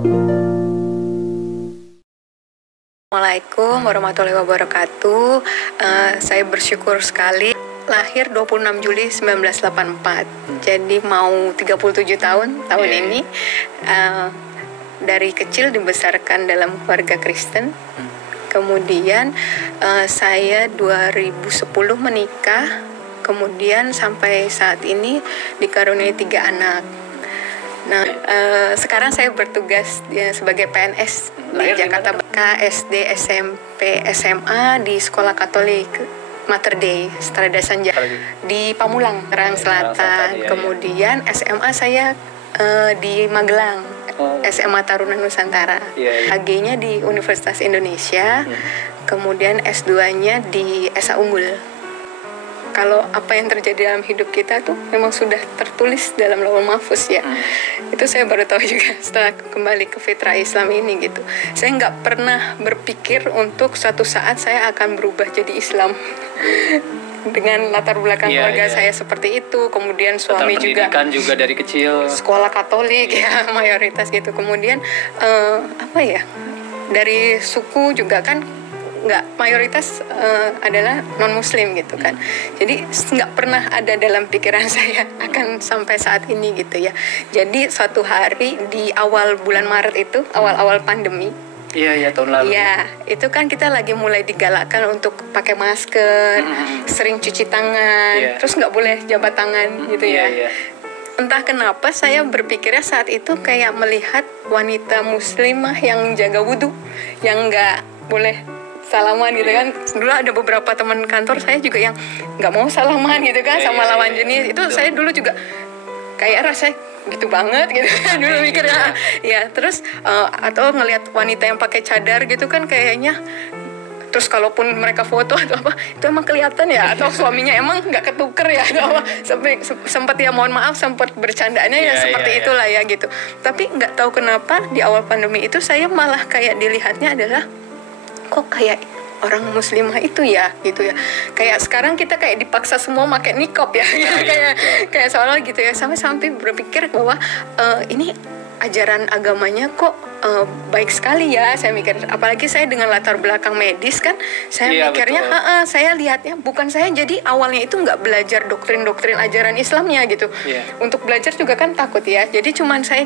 Assalamualaikum warahmatullahi wabarakatuh. Saya bersyukur sekali lahir 26 Juli 1984. Jadi mau 37 tahun ini. Dari kecil dibesarkan dalam keluarga Kristen. Kemudian saya 2010 menikah. Kemudian sampai saat ini dikaruniai 3 anak. Nah, sekarang saya bertugas sebagai PNS di Jakarta, SD, SMP, SMA di Sekolah Katolik Mater Dei Strada Sanja di Pamulang, Tangerang Selatan. Kemudian SMA saya di Magelang, SMA Taruna Nusantara. AG-nya di Universitas Indonesia. Kemudian S2-nya di SA Unggul. Kalau apa yang terjadi dalam hidup kita tuh memang sudah tertulis dalam Lauhul Mahfuz ya. Itu saya baru tahu juga setelah kembali ke fitrah Islam ini gitu. Saya nggak pernah berpikir untuk suatu saat saya akan berubah jadi Islam. Dengan latar belakang keluarga saya seperti itu. Kemudian suami juga dari kecil sekolah Katolik ya mayoritas gitu. Kemudian dari suku juga kan nggak mayoritas adalah non muslim gitu kan. Jadi nggak pernah ada dalam pikiran saya akan sampai saat ini gitu ya. Jadi suatu hari di awal bulan Maret itu, awal pandemi, tahun lalu. Iya, itu kan kita lagi mulai digalakkan untuk pakai masker, sering cuci tangan, terus nggak boleh jabat tangan gitu ya. Entah kenapa saya berpikirnya saat itu kayak melihat wanita muslimah yang jaga wudhu, yang nggak boleh salaman gitu kan. Dulu ada beberapa teman kantor saya juga yang nggak mau salaman gitu kan sama lawan jenis. Itu saya dulu juga kayak rasanya gitu banget gitu kan dulu mikirnya. Ya terus atau ngelihat wanita yang pakai cadar gitu kan kayaknya. Terus kalaupun mereka foto atau apa itu emang kelihatan ya, atau suaminya emang nggak ketuker ya atau apa. Sampai sempat ya mohon maaf sempat bercandanya ya seperti itulah ya gitu. Tapi nggak tahu kenapa di awal pandemi itu saya malah kayak dilihatnya adalah kok kayak orang muslimah itu ya gitu ya. Kayak sekarang kita kayak dipaksa semua pakai niqab ya. kayak seolah gitu ya. Sampai berpikir bahwa ini ajaran agamanya kok baik sekali ya, saya mikir. Apalagi saya dengan latar belakang medis kan, saya mikirnya saya lihatnya bukan saya jadi awalnya itu nggak belajar doktrin ajaran Islamnya gitu. Untuk belajar juga kan takut ya. Jadi saya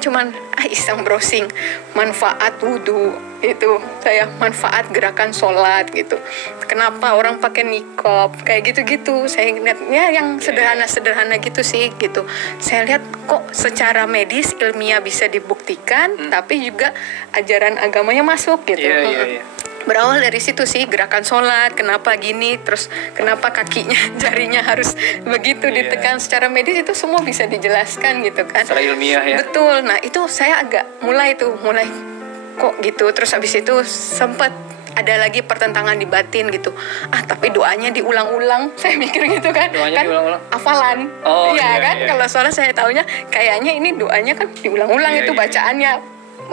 iseng browsing manfaat wudhu itu, saya manfaat gerakan sholat gitu. Kenapa orang pakai niqab kayak gitu-gitu. Saya lihatnya yang sederhana gitu sih gitu. Saya lihat kok secara medis ilmiah bisa dibuktikan, tapi juga ajaran agamanya masuk gitu. Berawal dari situ sih, gerakan sholat, kenapa gini, terus kenapa kakinya, jarinya harus begitu ditekan secara medis, itu semua bisa dijelaskan gitu kan. Secara ilmiah ya. Betul, nah itu saya agak mulai kok gitu. Terus habis itu sempat ada lagi pertentangan di batin gitu. Tapi doanya diulang-ulang. Saya mikir gitu kan. Doanya kan diulang-ulang. Hafalan. Kalau soalnya saya taunya kayaknya ini doanya kan diulang-ulang itu bacaannya.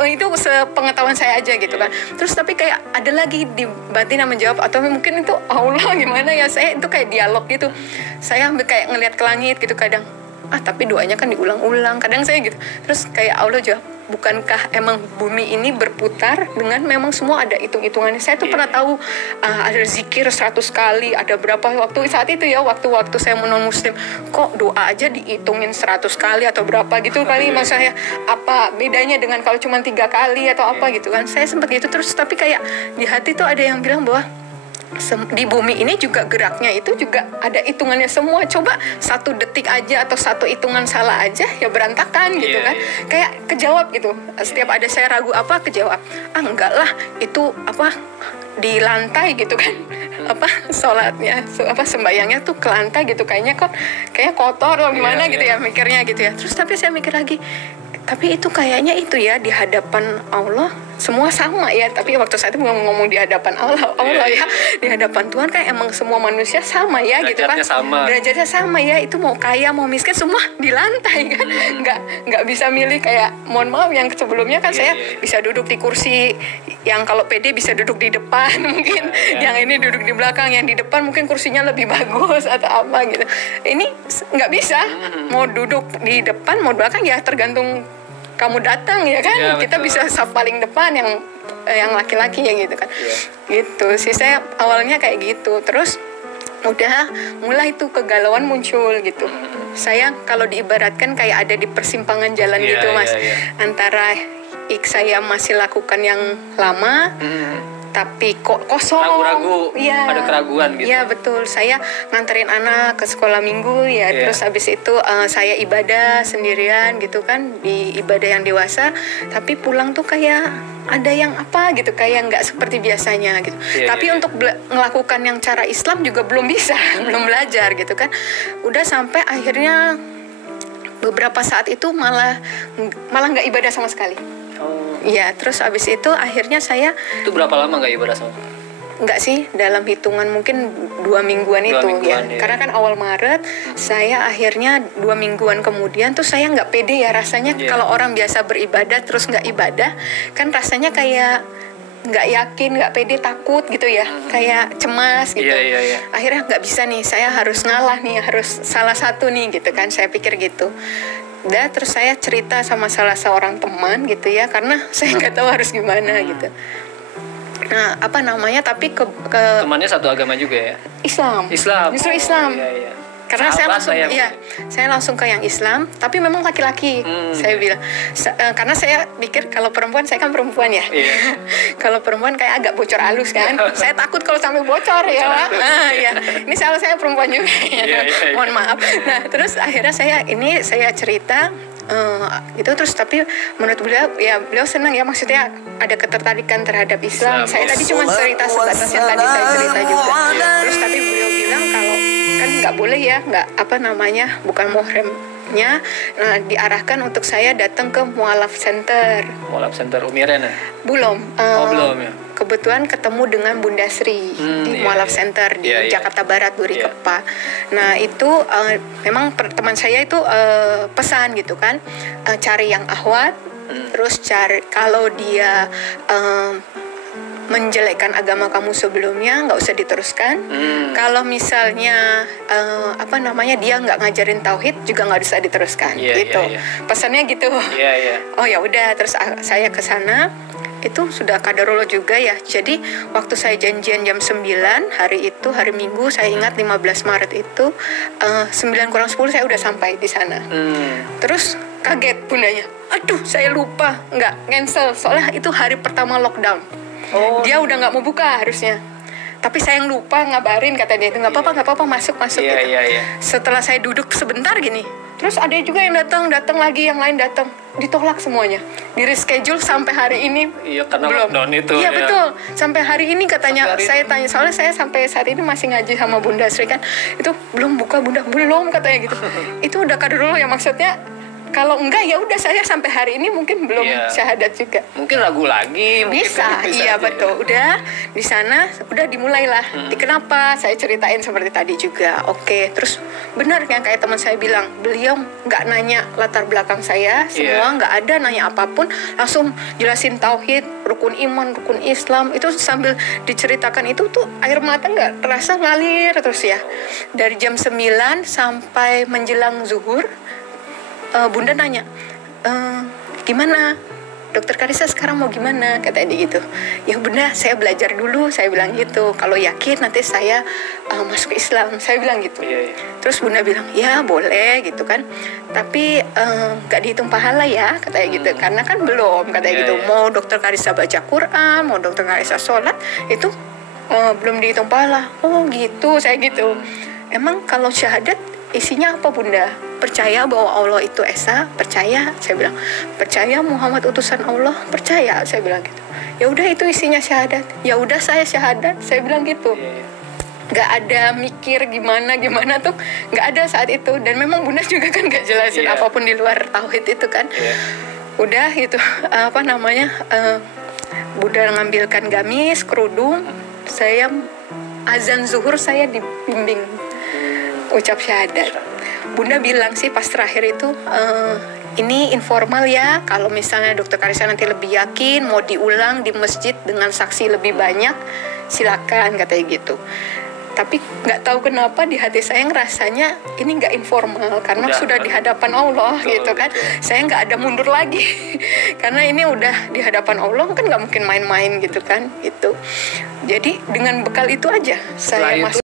Itu sepengetahuan saya aja gitu kan. Terus tapi kayak ada lagi di batin yang menjawab, atau mungkin itu Allah gimana ya. Saya itu kayak dialog gitu. Saya kayak ngelihat ke langit gitu kadang. Tapi doanya kan diulang-ulang. Kadang saya gitu. Terus kayak Allah jawab, bukankah emang bumi ini berputar dengan memang semua ada hitung-hitungannya. Saya tuh pernah tahu ada zikir 100 kali, ada berapa waktu saat itu ya, waktu saya non muslim, kok doa aja dihitungin 100 kali atau berapa gitu kali. Maksud saya apa bedanya dengan kalau cuma 3 kali atau apa gitu kan. Saya sempat gitu. Terus tapi kayak di hati tuh ada yang bilang bahwa di bumi ini juga geraknya itu juga ada hitungannya semua. Coba 1 detik aja atau 1 hitungan salah aja ya berantakan gitu kan. Kayak kejawab gitu. Setiap ada saya ragu apa kejawab. Enggak lah, itu di lantai gitu kan. Sholatnya sembayangnya tuh ke lantai gitu, kayaknya kotor atau gimana gitu ya mikirnya gitu ya. Terus tapi saya mikir lagi, tapi itu kayaknya itu ya di hadapan Allah semua sama ya. Tapi waktu saya itu ngomong di hadapan Allah ya, di hadapan Tuhan kan emang semua manusia sama ya gitu kan. Derajatnya sama ya. Itu mau kaya mau miskin semua di lantai kan. Nggak bisa milih kayak mohon maaf yang sebelumnya kan saya bisa duduk di kursi yang kalau PD bisa duduk di depan mungkin. Yang ini duduk di belakang, yang di depan mungkin kursinya lebih bagus atau apa gitu. Ini nggak bisa. Mau duduk di depan mau belakang ya tergantung kamu datang ya kan, ya, kita bisa saf paling depan yang laki-laki ya gitu kan. Gitu sih, saya awalnya kayak gitu. Terus udah mulai tuh kegalauan muncul gitu. Saya kalau diibaratkan kayak ada di persimpangan jalan gitu Mas, antara saya masih lakukan yang lama tapi kok kosong, ragu-ragu, ada keraguan gitu. Iya betul, saya nganterin anak ke sekolah minggu ya, terus habis itu saya ibadah sendirian gitu kan, di ibadah yang dewasa, tapi pulang tuh kayak ada yang apa gitu, kayak nggak seperti biasanya gitu. Tapi untuk melakukan yang cara Islam juga belum bisa, belum belajar gitu kan. Udah sampai akhirnya beberapa saat itu malah nggak ibadah sama sekali. Iya, terus abis itu akhirnya saya... Itu berapa lama nggak ibadah sama? Enggak sih, dalam hitungan mungkin 2 mingguan itu ya. Karena kan awal Maret, saya akhirnya 2 mingguan kemudian tuh saya nggak pede ya rasanya. Kalau orang biasa beribadah terus nggak ibadah, kan rasanya kayak nggak yakin, nggak pede, takut gitu ya, kayak cemas gitu. Akhirnya nggak bisa nih, saya harus ngalah nih, harus salah satu nih gitu kan, saya pikir gitu. Udah, terus saya cerita sama salah seorang teman gitu ya, karena saya nggak tahu harus gimana gitu. Nah, apa namanya, tapi ke temannya satu agama juga ya? Islam. Justru Islam. Karena saya langsung ke yang Islam, tapi memang laki-laki. Saya bilang, karena saya pikir kalau perempuan, saya kan perempuan ya. Kalau perempuan kayak agak bocor halus kan. Saya takut kalau sampai bocor ya, Pak. Ini saya perempuan juga. Mohon maaf. Nah, terus akhirnya saya cerita gitu, terus tapi menurut beliau senang ya, maksudnya ada ketertarikan terhadap Islam. Saya tadi cuma cerita sebatas yang tadi saya cerita juga. Terus tapi beliau bilang kalau kan nggak boleh ya, bukan muhrimnya. Nah, diarahkan untuk saya datang ke Mualaf Center. Mualaf Center Umiren ya? Belum. Belum ya. Kebetulan ketemu dengan Bunda Sri di Mualaf Center di Jakarta Barat, Duri Kepa. Nah, itu memang teman saya itu pesan gitu kan, cari yang ahwat, terus cari kalau dia menjelekkan agama kamu sebelumnya nggak usah diteruskan. Kalau misalnya dia nggak ngajarin tauhid juga nggak bisa diteruskan gitu. Pesannya gitu. Oh ya udah, terus saya ke sana. Itu sudah kadarullah juga ya. Jadi waktu saya janjian jam 9 hari Minggu, saya ingat 15 Maret itu 9 kurang 10 saya udah sampai di sana. Terus kaget bundanya, aduh saya lupa nggak cancel, soalnya itu hari pertama lockdown. Dia udah nggak mau buka harusnya, tapi saya yang lupa ngabarin, kata dia itu nggak apa-apa masuk gitu. Setelah saya duduk sebentar gini, terus ada juga yang datang lagi, yang lain datang, ditolak semuanya, di reschedule sampai hari ini. Karena belum lockdown itu. Betul, sampai hari ini katanya. Saya tanya, soalnya saya sampai saat ini masih ngaji sama Bunda Sri kan, itu belum buka Bunda, belum katanya gitu. Itu udah kader dulu ya, maksudnya kalau enggak ya udah, saya sampai hari ini mungkin belum syahadat juga. Mungkin ragu lagi. Bisa betul. Udah di sana, udah dimulailah. Kenapa? Saya ceritain seperti tadi juga. Oke, terus benar yang kayak teman saya bilang, beliau nggak nanya latar belakang saya, semua nggak ada nanya apapun, langsung jelasin tauhid, rukun iman, rukun Islam. Itu sambil diceritakan itu tuh air mata nggak terasa ngalir terus ya. Dari jam 9 sampai menjelang zuhur. Bunda nanya, gimana? Dokter Karissa sekarang mau gimana? Kata dia gitu. Ya Bunda, saya belajar dulu, saya bilang gitu. Kalau yakin nanti saya masuk Islam, saya bilang gitu. Terus Bunda bilang, ya boleh gitu kan. Tapi gak dihitung pahala ya, katanya gitu. Karena kan belum, katanya gitu. Mau Dokter Karissa baca Quran, mau Dokter Karissa sholat, itu belum dihitung pahala. Oh gitu, saya gitu. Emang kalau syahadat isinya apa Bunda? Percaya bahwa Allah itu Esa, percaya, saya bilang. Percaya Muhammad utusan Allah, percaya, saya bilang gitu. Ya udah, itu isinya syahadat. Ya udah, saya syahadat, saya bilang gitu. Gak ada mikir gimana tuh, gak ada saat itu. Dan memang Bunda juga kan gak jelasin apapun di luar tauhid itu kan. Udah gitu, Bunda ngambilkan gamis, kerudung, saya azan zuhur saya dibimbing ucap syahadat. Bunda bilang sih pas terakhir itu, ini informal ya, kalau misalnya Dokter Karissa nanti lebih yakin mau diulang di masjid dengan saksi lebih banyak, silakan, katanya gitu. Tapi nggak tahu kenapa di hati saya ngerasanya ini nggak informal karena sudah di hadapan Allah gitu kan. Saya nggak ada mundur lagi karena ini udah di hadapan Allah kan nggak mungkin main-main gitu kan itu. Jadi dengan bekal itu aja saya masuk.